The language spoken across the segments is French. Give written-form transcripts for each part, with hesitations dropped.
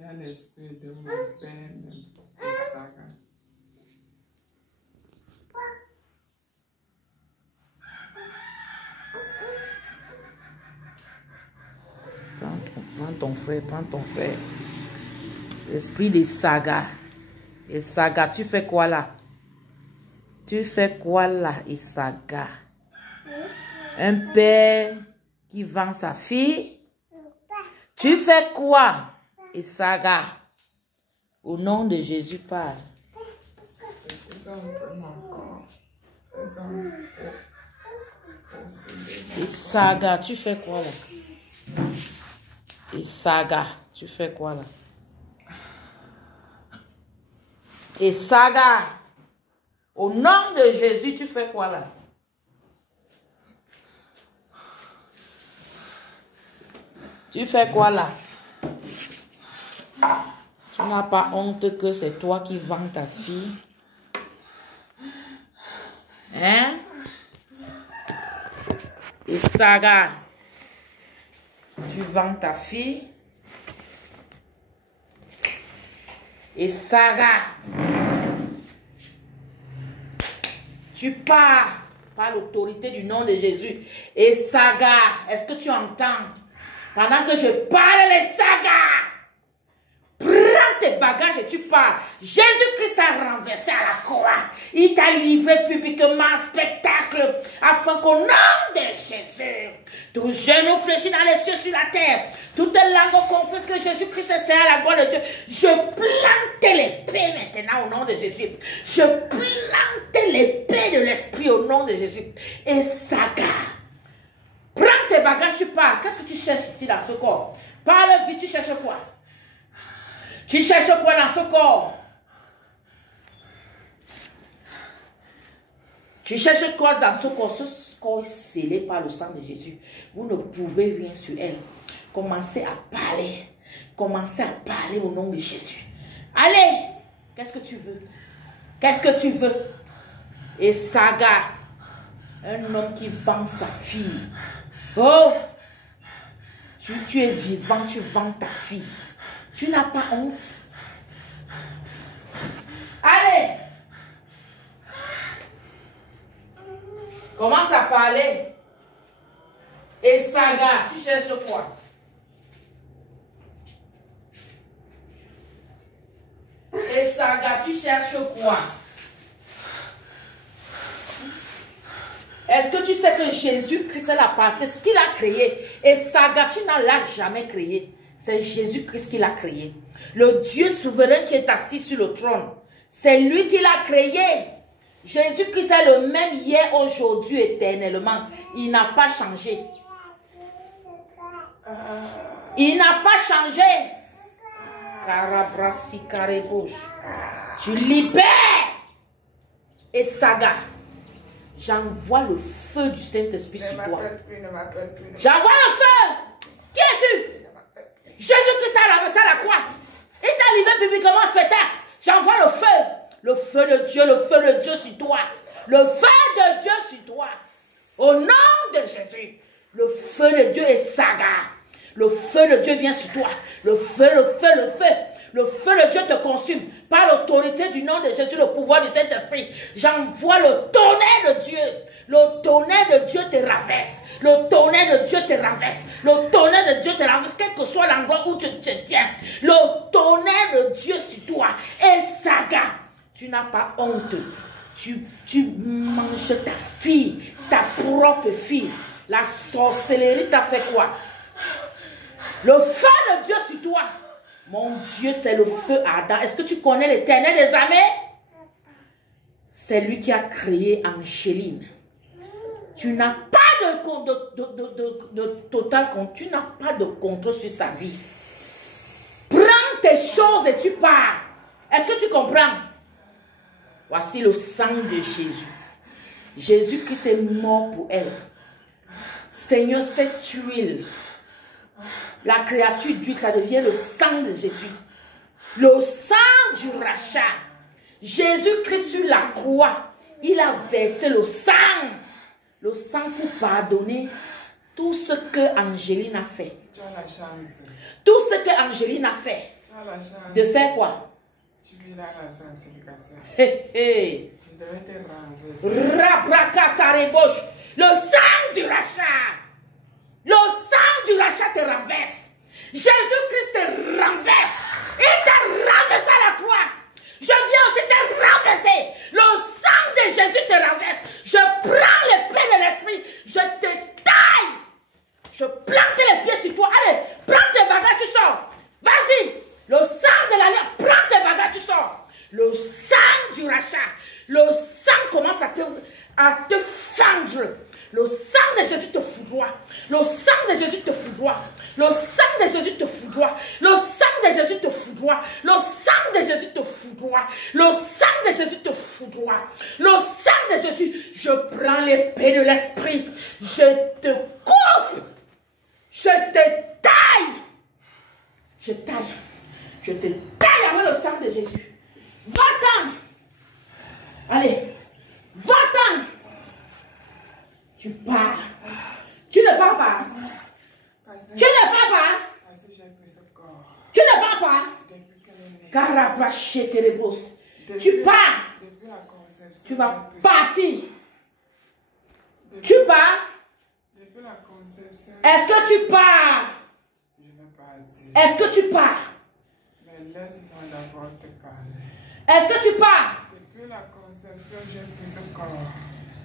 Et un esprit de mon et Saga. Prends ton frère, prends ton frère. Esprit de Saga. Et Saga, tu fais quoi là? Tu fais quoi là, Isaga? Un père qui vend sa fille. Tu fais quoi, Isaga? Au nom de Jésus, parle. Isaga, tu fais quoi là? Isaga, tu fais quoi là? Isaga, au nom de Jésus, tu fais quoi là? Tu fais quoi là? Tu n'as pas honte que c'est toi qui vends ta fille? Hein? Isaga, tu vends ta fille? Isaga, tu pars par l'autorité du nom de Jésus. Isaga, est-ce que tu entends? Pendant que je parle, les sagas, prends tes bagages et tu pars. Jésus-Christ t'a renversé à la croix. Il t'a livré publiquement un spectacle afin qu'au nom de Jésus, tout genou fléchit dans les cieux sur la terre, toute langue confesse que Jésus-Christ est à la gloire de Dieu. Je plante l'épée maintenant au nom de Jésus. Je plante l'épée de l'esprit au nom de Jésus. Et saga, prends tes bagages, tu pars. Qu'est-ce que tu cherches ici dans ce corps? Parle vite, tu cherches quoi? Tu cherches quoi dans ce corps? Tu cherches quoi dans ce corps? Ce corps est scellé par le sang de Jésus. Vous ne pouvez rien sur elle. Commencez à parler. Commencez à parler au nom de Jésus. Allez! Qu'est-ce que tu veux? Qu'est-ce que tu veux? Et saga, un homme qui vend sa fille. Oh! Tu es vivant, tu vends ta fille. Tu n'as pas honte? Allez! Commence à parler. Et saga, tu cherches quoi? Et saga, tu cherches quoi? Est-ce que tu sais que Jésus-Christ est la partie, c'est ce qu'il a créé? Et saga, tu n'en l'as jamais créé. C'est Jésus-Christ qui l'a créé. Le Dieu souverain qui est assis sur le trône. C'est lui qui l'a créé. Jésus-Christ est le même hier, aujourd'hui, éternellement. Il n'a pas changé. Il n'a pas changé. Carabrasi carébouche. Tu libères. Et saga, j'envoie le feu du Saint-Esprit sur toi. J'envoie le feu. Qui es-tu? Jésus-Christ t'a renversé à la croix. Il t'a livré publiquement ce spectacle. J'envoie le feu. Le feu de Dieu, le feu de Dieu sur toi. Le feu de Dieu sur toi. Au nom de Jésus. Le feu de Dieu est saga. Le feu de Dieu vient sur toi. Le feu, le feu, le feu. Le feu de Dieu te consume. Par l'autorité du nom de Jésus, le pouvoir du Saint-Esprit. J'envoie le tonnerre de Dieu. Le tonnerre de Dieu te renverse. Le tonnerre de Dieu te renverse. Le tonnerre de Dieu te renverse. Quel que soit l'endroit où tu te tiens. Le tonnerre de Dieu sur toi. Et saga. Tu n'as pas honte. Tu manges ta fille. Ta propre fille. La sorcellerie t'a fait quoi? Le feu de Dieu sur toi. Mon Dieu, c'est le feu ardent. Est-ce que tu connais l'Éternel des armées? C'est lui qui a créé Angéline. Tu n'as pas de total contrôle. Tu n'as pas de contrôle sur sa vie. Prends tes choses et tu pars. Est-ce que tu comprends? Voici le sang de Jésus. Jésus-Christ est mort pour elle. Seigneur, cette huile, la créature d'huile, ça devient le sang de Jésus. Le sang du rachat. Jésus-Christ sur la croix, il a versé le sang. Le sang pour pardonner Tout ce que Angeline a fait. Tu as la chance. Tout ce que Angeline a fait. Tu as la chance. De faire quoi? Tu vis là la sanctification. Hé, hé. Tu devais te renverser. Rabrakatarebosh. Le sang du rachat. Le sang du rachat te renverse. Jésus-Christ te renverse. Il t'a renversé à la croix. Je viens aussi te renverser. Le sang de Jésus te renverse. Je prends l'épée de l'esprit. Je te taille. Je plante les pieds sur toi. Allez, prends tes bagages, tu sors. Vas-y. Le sang de l'alliance, prends tes bagages, tu sors. Le sang du rachat. Le sang commence à te fendre. Le sang de Jésus te foudroie. Le sang de Jésus te foudroie. Le sang de Jésus te foudroie. Le sang de Jésus te foudroie. Le sang de Jésus te foudroie. Le sang de Jésus te foudroie. Le sang de Jésus. Je prends l'épée de l'esprit. Je te coupe. Je te taille. Je taille. Je te taille avec le sang de Jésus. Va-t'en. Allez. Va-t'en. Tu pars. Tu ne pars pas. Tu ne pars pas. Tu ne pars pas. Carapachekerebos. Tu pars. Tu vas partir. Tu pars. Est-ce que tu pars? Est-ce que tu pars? Mais laisse-moi d'abord te parler. Est-ce que tu pars? Depuis la conception, j'ai pris ce corps.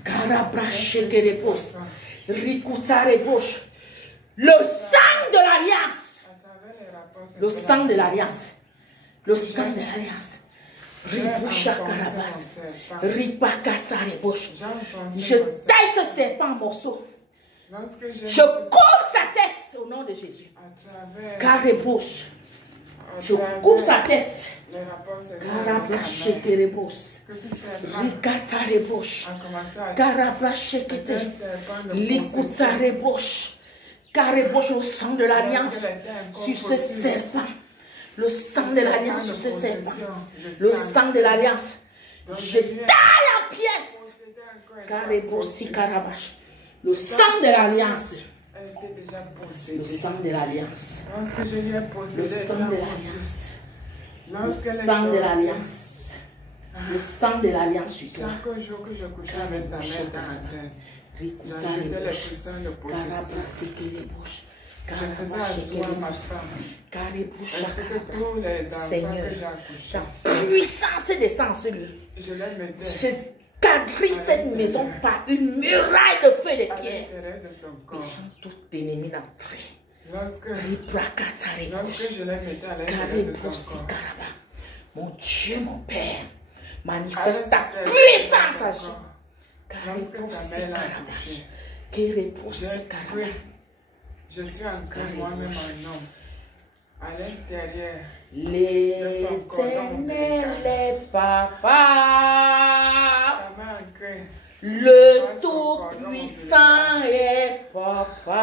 Carapachekerebos. Rikutarebos. Le sang de l'alliance. Le sang de l'alliance. Le sang de l'alliance. Riboucha carabas. Ripakatarebosh. Je taille ce serpent en morceaux. Je coupe sa tête au nom de Jésus. Carabouche. Je coupe sa tête. Carabrachekerebos. Rikatarebos. Carabrachekete. Likutarebos. Carébauche au sang de l'alliance sur ce serpent. Le sang de l'alliance sur ce serpent. Le sang de l'alliance. Je taille en pièces. Carébauche, carabache. Le sang de l'alliance. Le sang de l'alliance. Le sang de l'alliance. Le sang de l'alliance. Le sang de l'alliance sur toi. Chaque jour que je couchais avec sa mère dans la scène, j'ajoutais les poussins de possession. Je faisais asseoir ma femme. C'était tous les enfants Seigneur, que j'ai accouchés. ta puissance descend sur lui. Je les mettais Je quadrille cette maison par une muraille de feu et de à pierre. l'intérieur de son corps. Tout ennemi d'entrée. Lorsque je les mettais à l'intérieur de son corps, Mon Dieu, mon Père, manifeste ta puissance à Dieu. lorsque sa mère l'a touché, je suis entré moi-même en homme. À l'intérieur, l'Éternel est papa. ça m'a ancré. Le Tout-Puissant est papa.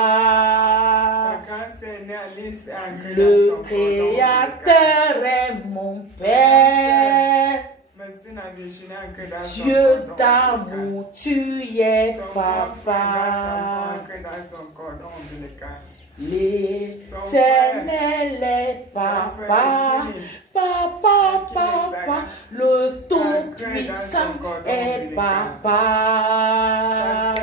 Le Créateur est mon Père. Dieu d'amour, tu es papa. L'Éternel est papa. Papa, papa, le Tout-Puissant est papa.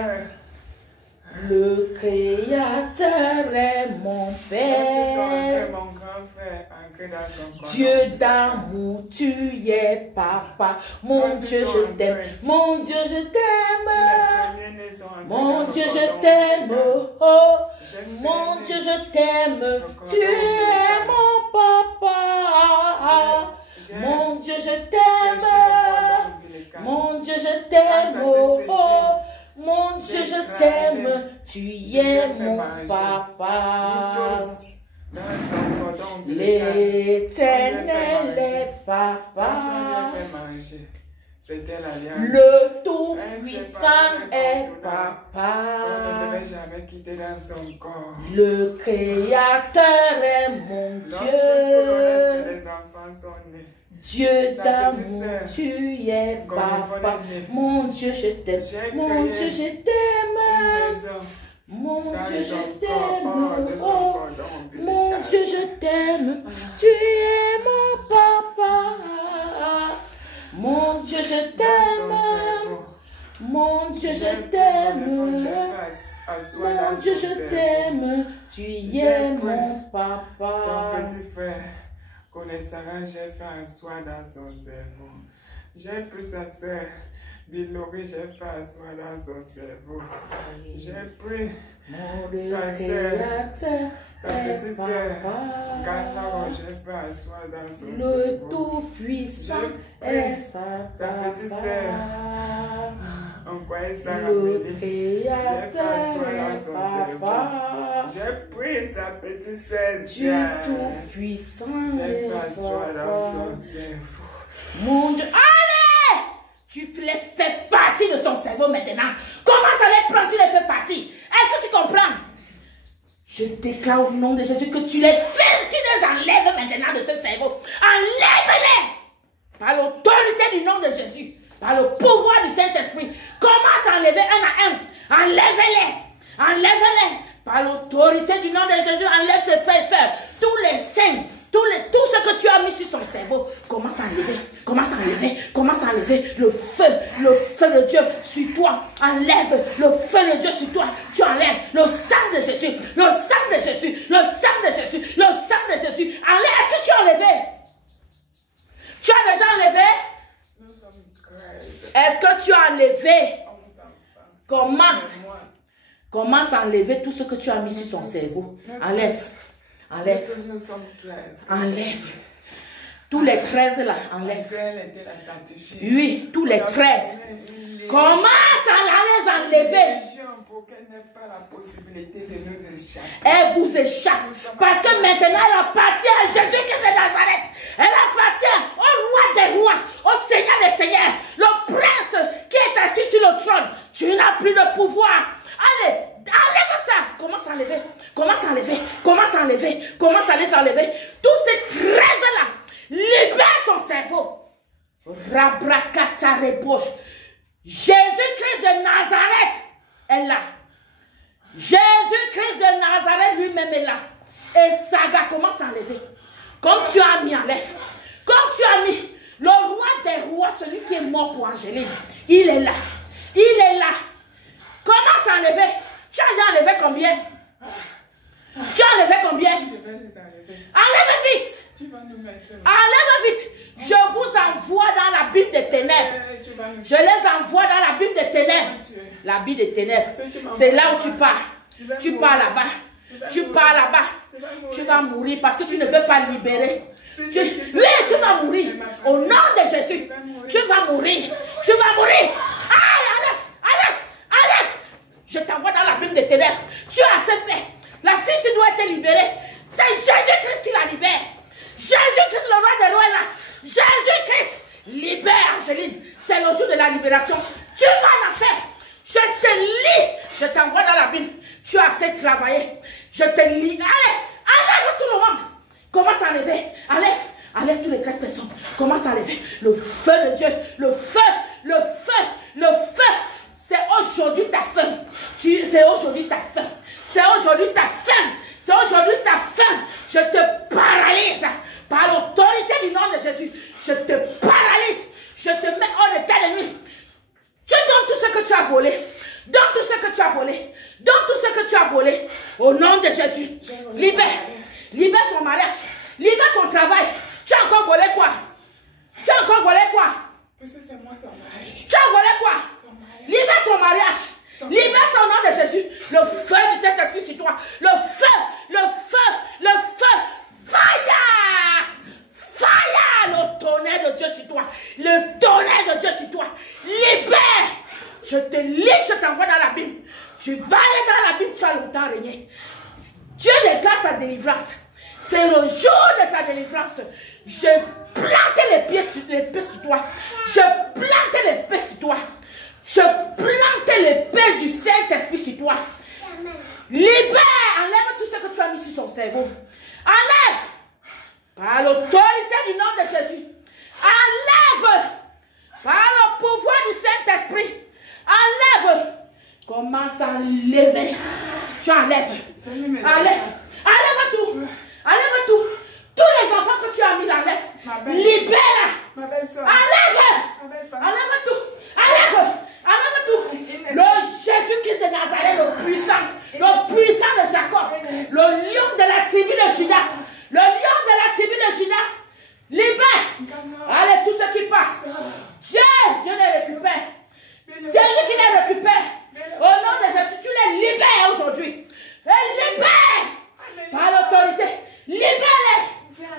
Le Créateur est mon Père. Dieu d'amour, tu es papa. Mon Dieu, je t'aime. Mon Dieu, je t'aime. Mon Dieu, je t'aime. Oh, mon Dieu, je t'aime. Tu es mon papa. Mon Dieu, je t'aime. Mon Dieu, je t'aime. Oh, mon Dieu, je t'aime. Tu es mon papa. L'Éternel est papa. Le Tout-Puissant est papa. Le Créateur est mon Dieu. Dieu d'amour, tu es papa. Mon Dieu, je t'aime. Mon Dieu, je t'aime. Mon Dieu, je t'aime. Oh, mon Dieu, je t'aime. Tu es mon papa. Mon Dieu, je t'aime. Mon Dieu, je t'aime. Mon Dieu, je t'aime. Tu es mon papa. Son petit frère connaissera, j'ai fait un soin dans son cerveau. J'ai pris sa sœur. Bilori, j'ai fait asseoir dans son cerveau. J'ai pris sa sœur, sa petite sœur, Gataro, j'ai fait asseoir dans son cerveau. Le Tout-Puissant est sa petite sœur, on croyait ça Amélie. J'ai fait asseoir dans son cerveau. J'ai pris sa petite sœur, Dieu Tout-Puissant, j'ai fait asseoir dans son cerveau. Mon Dieu, allez! Tu fais partie de son cerveau maintenant. Comment ça les prend? Tu les fais partie. Est-ce que tu comprends? Je déclare au nom de Jésus que tu les fais, tu les enlèves maintenant de ce cerveau. Enlève-les! Par l'autorité du nom de Jésus, par le pouvoir du Saint-Esprit. Commence à enlever un à un. Enlève-les! Enlève-les! Par l'autorité du nom de Jésus, enlève ses frères et sœurs. Tous les saints. Tout ce que tu as mis sur son cerveau, commence à enlever, commence à enlever, commence à enlever le feu de Dieu sur toi. Enlève le feu de Dieu sur toi. Tu enlèves le sang de Jésus, le sang de Jésus, le sang de Jésus, le sang de Jésus. Enlève. Est-ce que tu as enlevé? Tu as déjà enlevé? Est-ce que tu as enlevé? Commence à enlever tout ce que tu as mis sur son cerveau. Enlève. Enlève. Enlève. Tous les 13 là, enlève. Oui, tous les 13. Commence à les enlever. Elle vous échappe. Parce que maintenant, elle appartient à Jésus-Christ de Nazareth. Elle appartient au roi des rois, au Seigneur des seigneurs, le prince qui est assis sur le trône. Tu n'as plus de pouvoir. Allez, enlève ça. Commence à enlever. Commence à enlever. Commence à enlever. Commence à les enlever. Tous ces 13 là, libère son cerveau. Rabrakatarebosh. Jésus-Christ de Nazareth est là. Jésus-Christ de Nazareth lui-même est là. Et Saga commence à enlever. Comme tu as mis, enlève. Comme tu as mis le roi des rois, celui qui est mort pour Angéline, il est là. Il est là. Commence à enlever. Tu as déjà enlevé combien? Tu as enlevé combien? Enlève vite. Enlève vite. Je vous envoie dans la Bible des ténèbres. Je les envoie dans la Bible des ténèbres. La Bible des ténèbres. C'est là où tu pars. Tu pars là-bas. Tu pars là-bas. Tu vas mourir parce que tu ne veux pas libérer. Oui, tu vas mourir. Au nom de Jésus. Tu vas mourir. Tu vas mourir. Enlève. Je t'envoie dans la Bible des ténèbres. Tu as assez fait. La fille doit être libérée. C'est Jésus-Christ qui la libère. Jésus-Christ, le roi des rois est là. Jésus-Christ, libère Angéline. C'est le jour de la libération. Tu vas la faire. Je te lis. Je t'envoie dans la Bible. Tu as assez travaillé. Je te lis. Allez, enlève tout le monde. Commence à enlever. Enlève tous les 4 personnes. Commence à enlever. Le feu de Dieu. Le feu. C'est aujourd'hui ta fin. C'est aujourd'hui ta fin. C'est aujourd'hui ta fin. C'est aujourd'hui ta fin. Je te paralyse. Par l'autorité du nom de Jésus. Je te paralyse. Je te mets hors de ta nuit. Tu donnes tout ce que tu as volé. Donne tout ce que tu as volé. Donne tout ce que tu as volé. Au nom de Jésus. Libère. Libère son mariage. Libère son travail. Tu as encore volé quoi? Tu as encore volé quoi? Parce que c'est moi son mari. Tu as volé quoi? Libère son mariage. Libère son nom de Jésus. Le feu du Saint-Esprit sur toi. Le feu. Fire. Le tonnerre de Dieu sur toi. Le tonnerre de Dieu sur toi. Libère. Je te lis, je t'envoie dans la Bible. Tu vas aller dans la Bible, tu as longtemps régné. Dieu déclare sa délivrance. C'est le jour de sa délivrance. Je plante l'épée sur toi. Je plante l'épée sur toi. Je plante l'épée du Saint-Esprit sur toi. Libère, enlève tout ce que tu as mis sur son cerveau. Enlève. Par l'autorité du nom de Jésus. Enlève. Par le pouvoir du Saint-Esprit. Enlève. Commence à lever. Tu enlèves. Enlève tout. Enlève tout. Tous les enfants que tu as mis dans l'œuf. Libère. Enlève. Enlève tout. Enlève tout. Le Jésus-Christ de Nazareth, le puissant de Jacob. Le lion de la tribu de Juda. Le lion de la tribu de Juda. Libère. Allez, tout ce qui passe. Dieu les récupère. C'est lui qui les récupère. Au nom de Jésus, tu les libères aujourd'hui. Et libère par l'autorité. Libère-les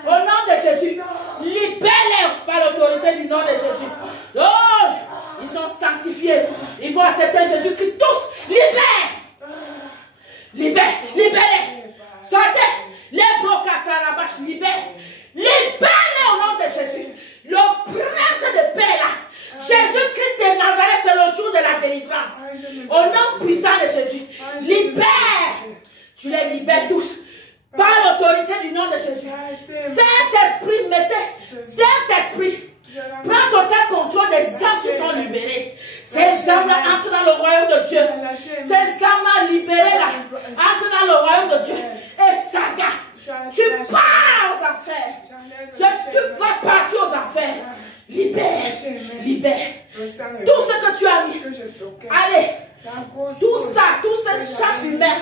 au nom de Jésus. Libère-les par l'autorité du nom de Jésus. Oh, ils sont sanctifiés. Ils vont accepter Jésus-Christ. Tous, libère. Libère-les. Sortez. Les brocats à la bâche, libère. Libère-les au nom de Jésus. Le prince de paix là. Jésus-Christ de Nazareth, c'est le jour de la délivrance. Au nom puissant de Jésus. Libère. Tu les libères tous. Par l'autorité du nom de Jésus. Saint-Esprit, Saint-Esprit, prends total contrôle des âmes qui sont libérées. Ces âmes-là entrent dans le royaume de Dieu. Ces âmes-là libérées là, entrent dans le royaume de Dieu. Et Saga, tu pars aux enfers. Tu vas partir aux enfers. Libère. Tout ce que tu as mis. Allez. Tout ça, tous ces chats humains.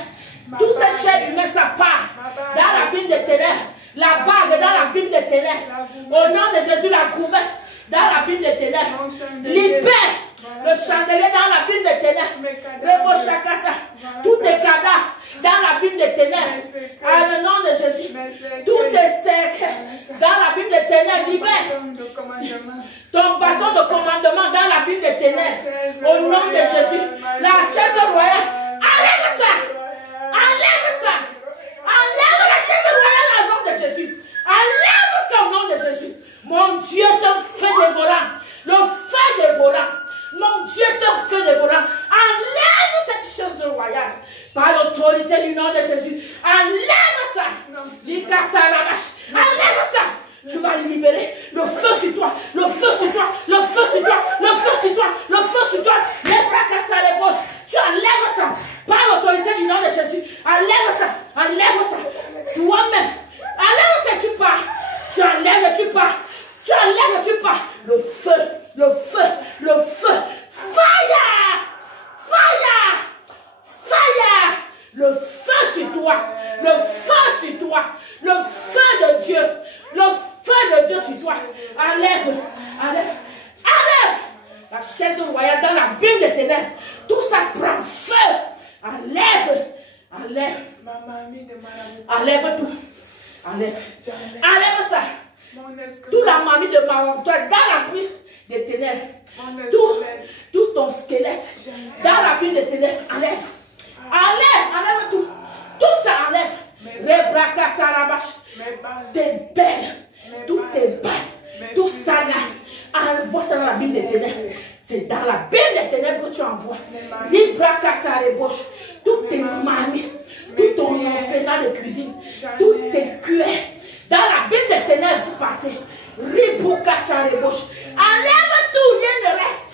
Tous ces chers humains, ça part dans l'abîme des ténèbres. La bague dans l'abîme des ténèbres. Au nom de Jésus, la gourmette dans l'abîme des ténèbres. Libère le chandelier dans l'abîme des ténèbres. Rebo Shakata. Tous tes cadavres dans l'abîme des ténèbres. À le nom de Jésus. Tous tes cercles dans l'abîme des ténèbres. Libère ton bâton de commandement dans l'abîme des ténèbres. Au nom de Jésus. La chaise royale. Enlève ça. Enlève ça. Enlève la chaise royale au nom de Jésus. Enlève ça au nom de Jésus. Mon Dieu, ton feu dévorant. Le feu dévorant. Mon Dieu, ton feu dévorant. Enlève cette chaise royale. Par l'autorité du nom de Jésus. Enlève ça. Enlève ça. Tu vas libérer le feu sur toi. Le feu sur toi. Le feu sur toi. Le feu sur toi. Le feu sur toi. Les bras les bouches. Tu enlèves ça. Par l'autorité du nom de Jésus. Enlève ça. Enlève ça. Toi-même. Enlève ça. Tu pars. Tu enlèves. Tu pars. Tu enlèves. Tu pars. Le feu. Le feu. Le feu. Fire. Fire. Fire. Le feu sur toi. Le feu sur toi. Le feu de Dieu. Le feu de Dieu sur toi. Enlève. Enlève. Enlève. La chaise royale dans l'abîme des ténèbres. Tout ça prend feu. Enlève. Enlève. Enlève tout. Enlève. Enlève ça. Toute la mamie de Maman, toi, dans la pluie des ténèbres. Tout ton squelette. Dans la pluie des ténèbres. Enlève. Enlève. Enlève tout. Tout ça enlève. T'es belle. Tout est belle. Tout ça là. Envoie ça dans la Bible des ténèbres. C'est dans la Bible des ténèbres que tu envoies. Toutes tes mamies, tout ton enseignant de cuisine, toutes tes cuillères. Dans la Bible des ténèbres, vous partez. Enlève tout, rien ne reste.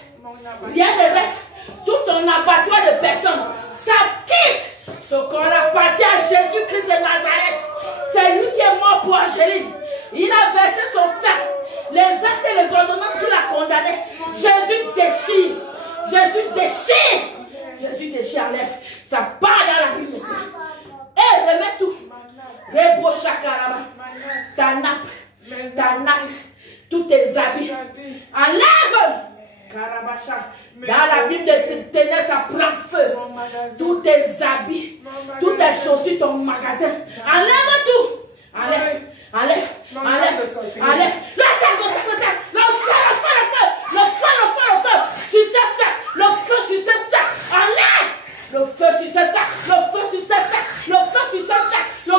Rien ne reste. Tout ton abattoir de personnes, ça quitte. Ce qu'on appartient à Jésus-Christ de Nazareth. C'est lui qui est mort pour Angéline. Il a versé son sang. Les actes et les ordonnances qu'il a condamnés. Jésus déchire. Jésus déchire. Jésus déchire, enlève. Ça part dans la Bible. Et remets tout. Rebo Shakaraba. Ta nappe, tous tes habits. Enlève. Karabacha. Dans la Bible des ténèbres, ça prend feu. Tous tes habits, toutes tes chaussures, ton magasin. Enlève tout. Enlève. Enlève. Le feu. Le feu. Tu sais ça. Le feu, tu sais ça. Enlève. Le feu, tu sais ça. Le feu, tu sais ça. Le feu, tu sais ça. Le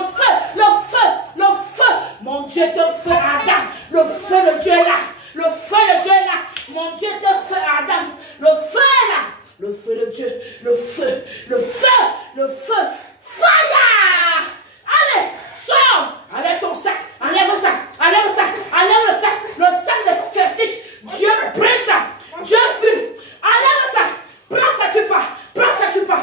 feu. Mon Dieu, ton feu Adam. Le feu de Dieu est là. Le feu de Dieu est là. Mon Dieu, ton feu Adam. Le feu est là. Le feu de Dieu. Le feu. Fire. Allez, sors. Enlève ton sac. Enlève ça. Le sac de fétiche. Dieu brise ça. Dieu fume. Enlève ça. Prends ça, tu pars.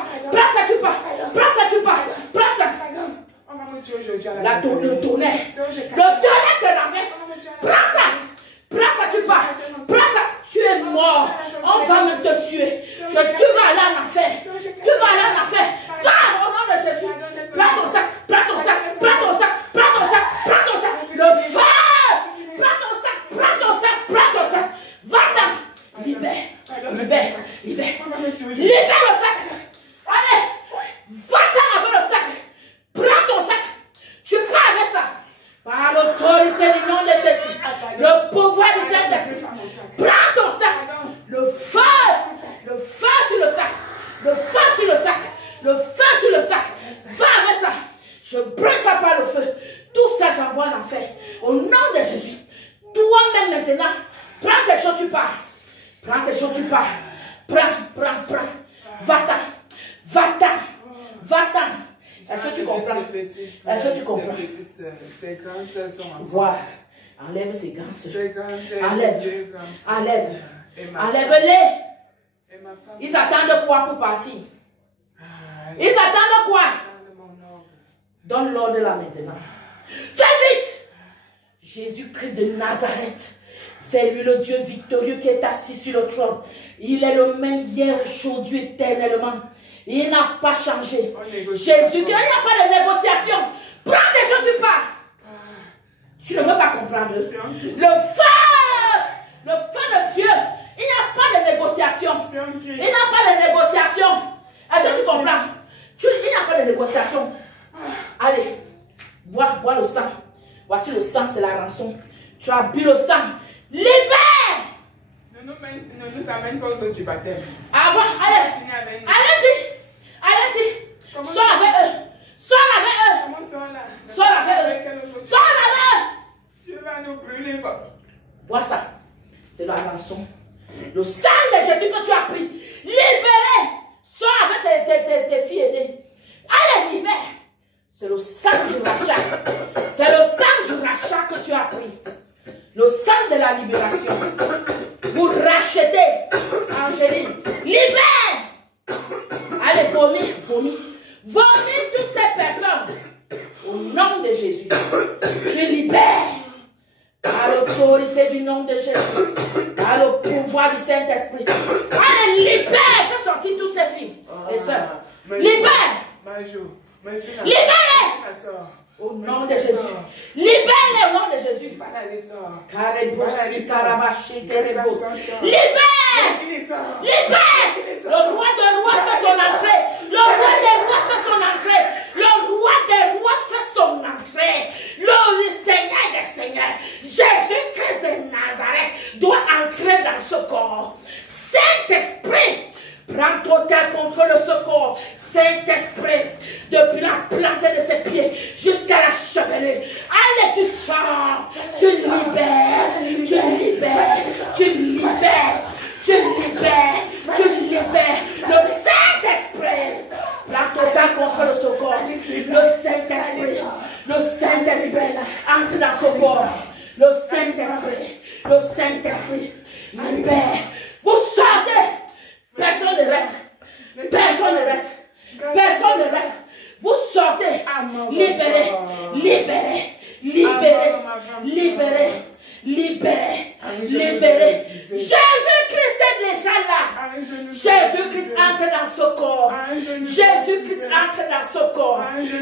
t'envoie en enfer. Au nom de Jésus. Toi-même maintenant, prends tes choses, tu pars. Prends tes choses, tu pars. Prends. Va-t'en. Est-ce que tu comprends? Est-ce que tu comprends? Ces grandes sœurs sont en Voilà. Enlève ces grandes sœurs. Enlève. Et Enlève-les. ma femme. Ils attendent quoi pour partir? Ils attendent quoi? Donne l'ordre là maintenant. Fais vite! Jésus-Christ de Nazareth. C'est lui le Dieu victorieux qui est assis sur le trône. Il est le même hier, aujourd'hui, éternellement. Il n'a pas changé. Jésus, il n'y a pas de négociation. Prends des choses, tu pars. Tu ne veux pas comprendre. Le feu de Dieu, il n'y a pas de négociation. Il n'y a pas de négociation. Est-ce que tu comprends? Il n'y a pas de négociation. Allez, bois le sang. Voici le sang, c'est la rançon. Tu as bu le sang. Libère! Ne nous amène pas aux autres du baptême. Allez-y. Sors avec eux. Comment ça là? Sors avec eux. Dieu va nous brûler. Vois ça. C'est la rançon. Le sang de Jésus que tu as pris. Libéré. Sors avec tes filles aînées. Allez, libère. C'est le sang du rachat. C'est le sang du rachat que tu as pris. Le sang de la libération. Vous rachetez. Angéline. Libère. Allez, vomis. Vomis toutes ces personnes. Au nom de Jésus. Tu libères. Par l'autorité du nom de Jésus. Par le pouvoir du Saint-Esprit. Allez, libère. Fais sortir toutes ces filles et sœurs. Libère. Libère-les. Au nom de Jésus. Libère-les au nom de Jésus. Libère. Le roi des rois fait son entrée. Le roi fait son entrée. Le Seigneur des Seigneurs, Jésus-Christ de Nazareth, doit entrer dans ce corps. Saint-Esprit, prends total contrôle de ce corps. Saint-Esprit, depuis la plante de ses pieds jusqu'à la chevelure. Allez, tu sors, tu libères. Le Saint-Esprit, prends total contrôle de ce corps. Le Saint-Esprit, entre dans ce corps. Le Saint-Esprit, libère. Vous sortez. Personne ne reste. Vous sortez. Libérez. Jésus-Christ est déjà là. Jésus-Christ entre dans ce corps.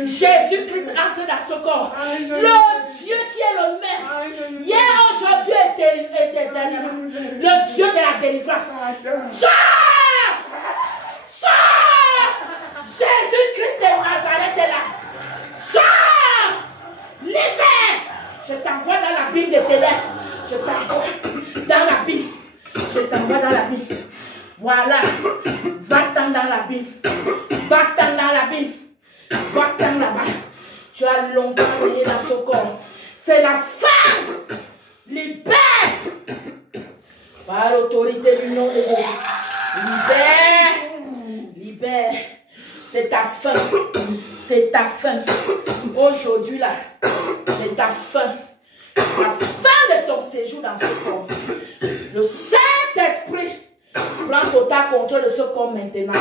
Jésus-Christ entre dans ce corps. Le Dieu qui est le même. Hier, aujourd'hui et éternellement. Le Dieu de la délivrance. Sors! Jésus-Christ de Nazareth est là. Sors! Libère! Je t'envoie dans la Bible des ténèbres. Dans la Bible. Voilà. Va-t'en dans la Bible. Va-t'en là-bas. Tu as longtemps régné dans ce corps. C'est la femme. Libère. Par l'autorité du nom de Jésus. Libère. C'est ta fin. Aujourd'hui là. C'est ta fin. La fin de ton séjour dans ce corps. Le Saint-Esprit prend total contrôle de ce corps maintenant.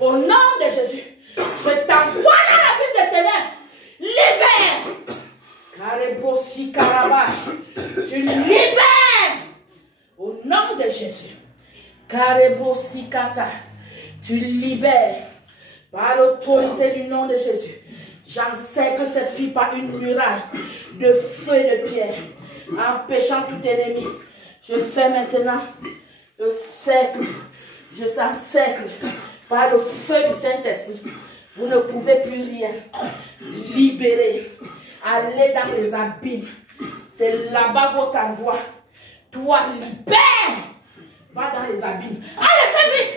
Au nom de Jésus, je t'envoie dans la Bible des ténèbres. Libère. Karebosi Karabash. Tu libères. Au nom de Jésus. Karebosi Kata. Tu libères. Par l'autorité du nom de Jésus. J'enseigne cette fille par une muraille de feu et de pierre, empêchant tout ennemi. Je fais maintenant le cercle. Je s'encercle par le feu du Saint-Esprit. Vous ne pouvez plus rien. Libérez. Allez dans les abîmes. C'est là-bas votre endroit. Toi, libère. Va dans les abîmes. Allez, fais vite.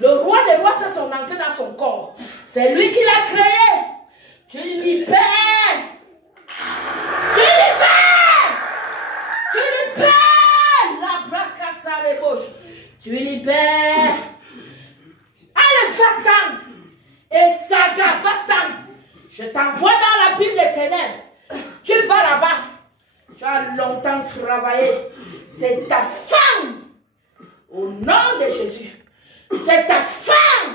Le roi des rois fait son entrée dans son corps. C'est lui qui l'a créé. Tu libères. train de travailler. C'est ta femme. Au nom de Jésus. C'est ta femme.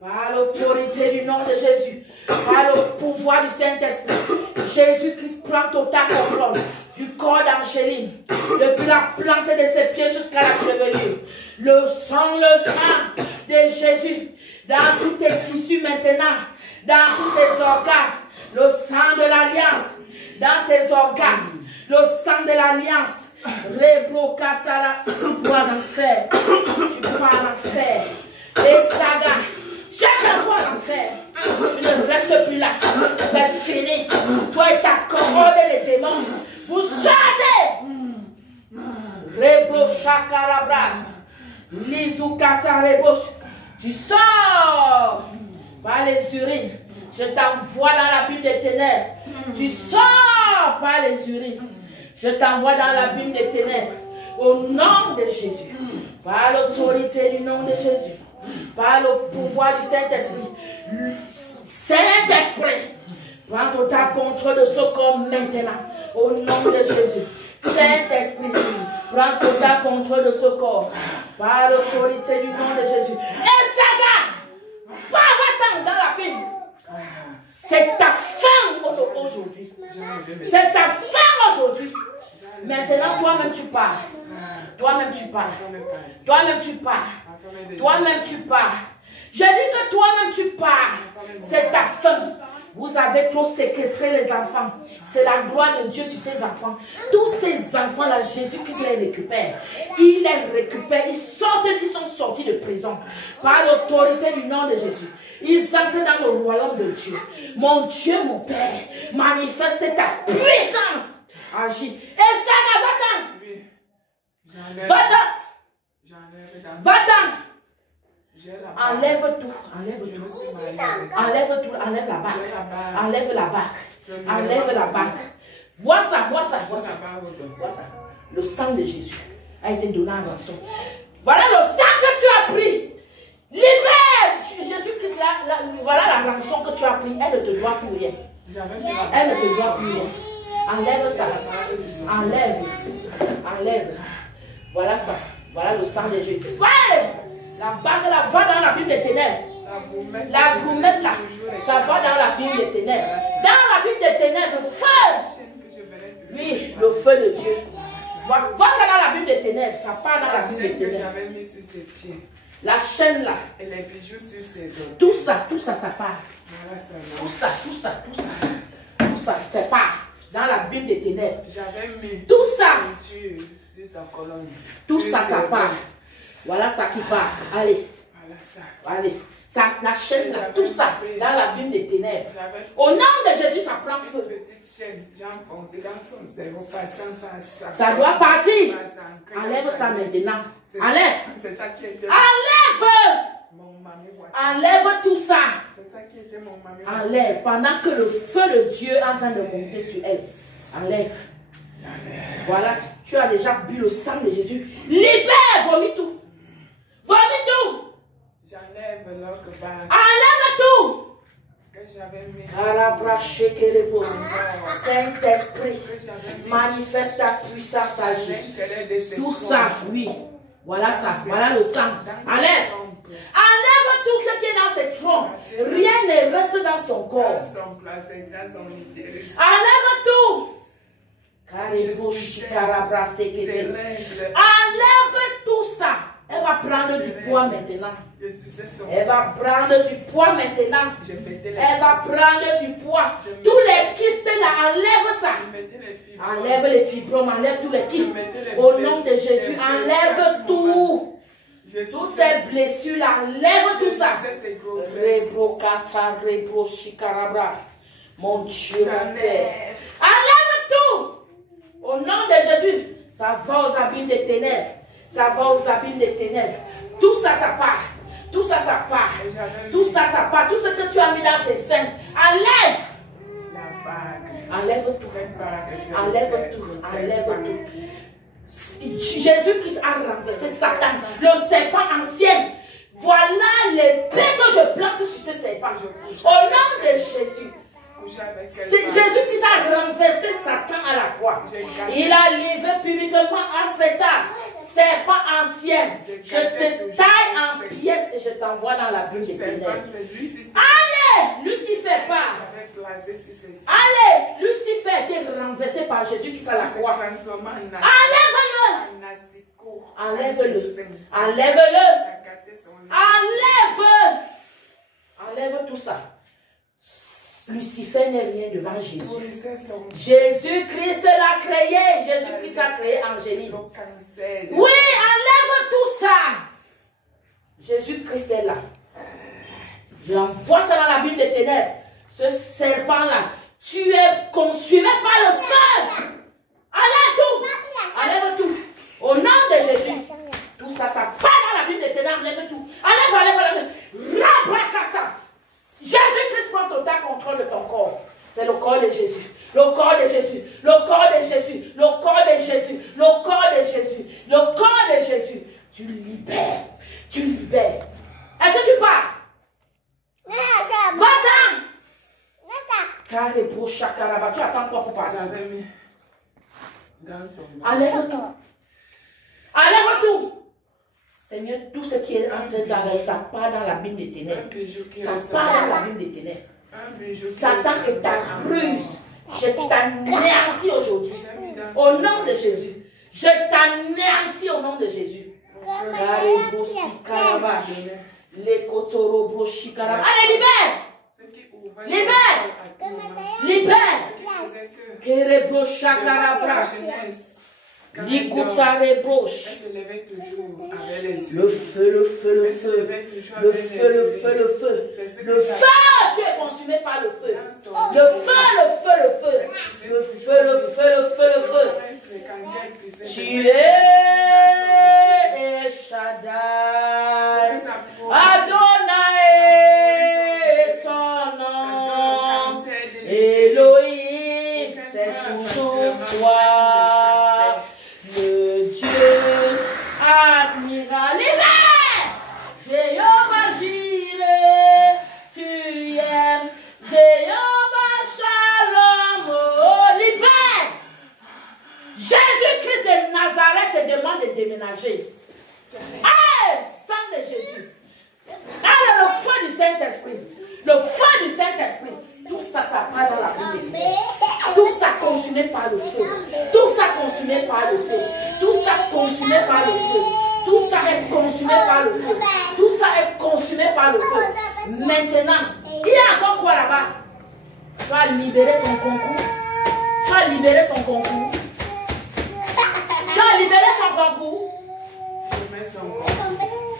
Par l'autorité du nom de Jésus. Par le pouvoir du Saint-Esprit. Jésus-Christ prend total contrôle du corps d'Angéline. Depuis la plante de ses pieds jusqu'à la chevelure. Le sang de Jésus. Dans tous tes tissus maintenant. Dans tous tes organes. Le sang de l'alliance. Dans tes organes. Le sang de l'alliance. Rebrocatara. Tu pourras en faire. Tu pourras en faire. Les sagas. Chacun voit en faire. Tu ne restes plus là. C'est fini. Toi et ta cohorte les démons. Vous sortez. Rebrochakarabras. Lizukata rebroch. Tu sors par les urines. Je t'envoie dans l'abîme des ténèbres. Tu sors par les urines. Je t'envoie dans l'abîme des ténèbres. Au nom de Jésus. Par l'autorité du nom de Jésus. Par le pouvoir du Saint-Esprit. Saint-Esprit. Prends total contrôle de ce corps maintenant. Au nom de Jésus. Saint-Esprit. Prends total contrôle de ce corps. Par l'autorité du nom de Jésus. Et Saga. Va-t'en dans la Bible. C'est ta femme aujourd'hui. C'est ta femme aujourd'hui. Maintenant, toi-même tu pars. Toi-même tu pars. Toi-même tu pars. Toi-même tu pars. Je dis que toi-même tu pars. C'est ta femme. Vous avez trop séquestré les enfants. C'est la gloire de Dieu sur ces enfants. Tous ces enfants-là, Jésus-Christ les récupère. Il les récupère. Ils sont sortis de prison. Par l'autorité du nom de Jésus. Ils entrent dans le royaume de Dieu. Mon Dieu, mon Père, manifeste ta puissance. Agis. Et ça, va-t'en. Va-t'en. Va-t'en. Enlève tout, enlève tout, enlève tout, enlève la bague, enlève la bague, enlève la bague. Vois ça, vois ça, vois ça, vois ça. Le sang de Jésus a été donné en rançon. Voilà le sang que tu as pris. Libère Jésus-Christ, voilà la rançon que tu as pris. Elle ne te doit plus rien. Elle ne te doit plus rien. Enlève ça, enlève, enlève. Voilà ça, voilà le sang de Jésus. Ouais! La bague là va dans la Bible des ténèbres. La gourmette là, ça va dans la Bible des ténèbres. Dans la Bible des ténèbres, le feu. Oui, le feu de Dieu. Va ça dans la Bible des ténèbres. Ça part dans la Bible des ténèbres. J'avais mis sur ses pieds. La chaîne là. Et les bijoux sur ses os. Tout ça, ça part. Tout ça, c'est part. Dans la Bible des ténèbres. J'avais mis tout ça. Sur sa colonne. Tout ça, ça part. Voilà ça qui part. Allez. Voilà ça. Allez. Ça, la chaîne, là, tout ça, dans la Bible des ténèbres. Au nom de Jésus, ça prend feu. Une petite chaîne, j'ai enfoncé dans son cerveau, passant par ça. Ça doit partir. Enlève ça maintenant. Enlève. C'est ça qui était. Enlève. Mon mamie. Enlève tout ça. C'est ça qui était mon mamie. Enlève. Pendant que le feu de Dieu est en train de monter sur elle. Enlève. Voilà, tu as déjà bu le sang de Jésus. Libère, vomis tout. Vomis tout. J'enlève l'autre bague. Enlève tout. Que j'avais mis. Saint-Esprit, manifeste ta puissance agir. Tout ça, oui. Voilà ça, voilà le sang. Enlève. Enlève tout ce qui est dans ses troncs. Rien ne reste dans son corps. Enlève tout. Enlève tout ça. Elle va prendre du poids maintenant. Elle va prendre du poids maintenant. Elle va prendre du poids. Tous les kystes là, enlève ça. Enlève les fibromes, enlève tous les kystes. Au nom de Jésus, enlève tout. Toutes ces blessures là, enlève tout ça. Mon Dieu, mon Père. Enlève tout. Au nom de Jésus, ça va aux abîmes des ténèbres. Ça va aux abîmes des ténèbres. Tout ça, ça part. Tout ça, ça part. Tout ça, ça part. Tout ce que tu as mis dans ces seins, enlève. Enlève tout. Enlève tout. Enlève tout. Jésus-Christ a renversé Satan, le serpent ancien. Voilà l'épée que je plante sur ce serpent. Au nom de Jésus. Jésus qui a renversé Satan à la croix. Il a levé justement en spectacle. Serpent ancien, je te taille en pièces et je t'envoie dans la ville des ténèbres. Allez, Lucifer part. Allez, Lucifer était renversé par Jésus qui est à la croix. Enlève-le. Enlève-le. Enlève-le. Enlève. Enlève tout ça. Lucifer n'est rien devant Jésus. Jésus-Christ l'a créé. Jésus-Christ a créé Angélique. Oui, enlève tout ça. Jésus-Christ est là. Je envoie ça dans la ville des ténèbres. Ce serpent-là, tu es consumé par le feu. Enlève tout. Enlève tout. Au nom de Jésus. Tout ça, ça part dans la ville des ténèbres. Enlève tout. Enlève. Rabrakata. Jésus-Christ prend total contrôle de ton corps. C'est le corps de Jésus. Le corps de Jésus. Le corps de Jésus. Le corps de Jésus. Le corps de Jésus. Le corps de Jésus. Tu libères. Tu libères. Est-ce que tu pars? Va-t'en. Carré pour chakaraba. Tu attends quoi pour partir? Enlève tout. Enlève tout. Seigneur, tout ce qui est en train d'arriver, ça part dans la Bible des ténèbres. Ça part dans la Bible des ténèbres. Satan est ta ruse. Je t'anéantis aujourd'hui. Au nom de Jésus. Je t'anéantis au nom de Jésus. Allez, libère. Libère. Libère. Kerebo chakarabra. L'ikoutare broche. Le feu, le feu, le feu. Le feu, le feu, le feu. Le feu, tu es consumé par le feu. Le feu, le feu, le feu. Le feu, le feu, le feu, le feu. Tu es El Shaddai. Adonai est ton nom. Elohim, c'est toujours toi. Le Dieu admirable. Libère! Jéhovah Jireh, tu aimes. Jéhovah Shalom, oh, libère! Jésus-Christ de Nazareth te demande de déménager. Hey, sang de Jésus. Allez, le feu du Saint-Esprit. Le feu du Saint-Esprit. Tout ça, ça part dans la vie. Tout ça consumé par le feu. Tout ça consumé par le feu. Tout ça consumé par le feu. Tout ça est consumé par le feu. Tout ça est consumé par le feu. Maintenant, il y a encore quoi là-bas? Tu vas libérer son concours. Tu vas libérer son concours. Tu vas libérer son concours.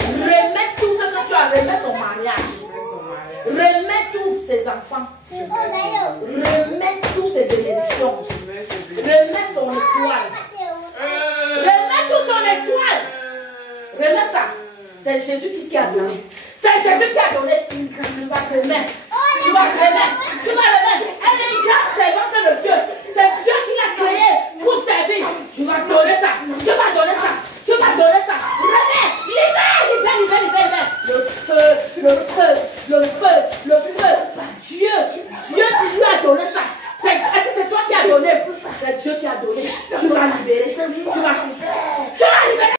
Remets tout ce que tu as. Remets son mariage. Remets tous ses enfants. Remets tous ses bénédictions. Remets son étoile. Remets tout son étoile. Remets ça. C'est Jésus qui a donné. C'est Jésus qui a donné. Tu vas te remettre. Tu vas te remettre. Tu vas le mettre. Elle est une grande servante de Dieu. C'est Dieu qui l'a créé pour servir. Tu vas donner ça. Tu vas donner ça. Tu vas donner ça. Remets. Libère, libère, libère, libère. Le feu, le feu.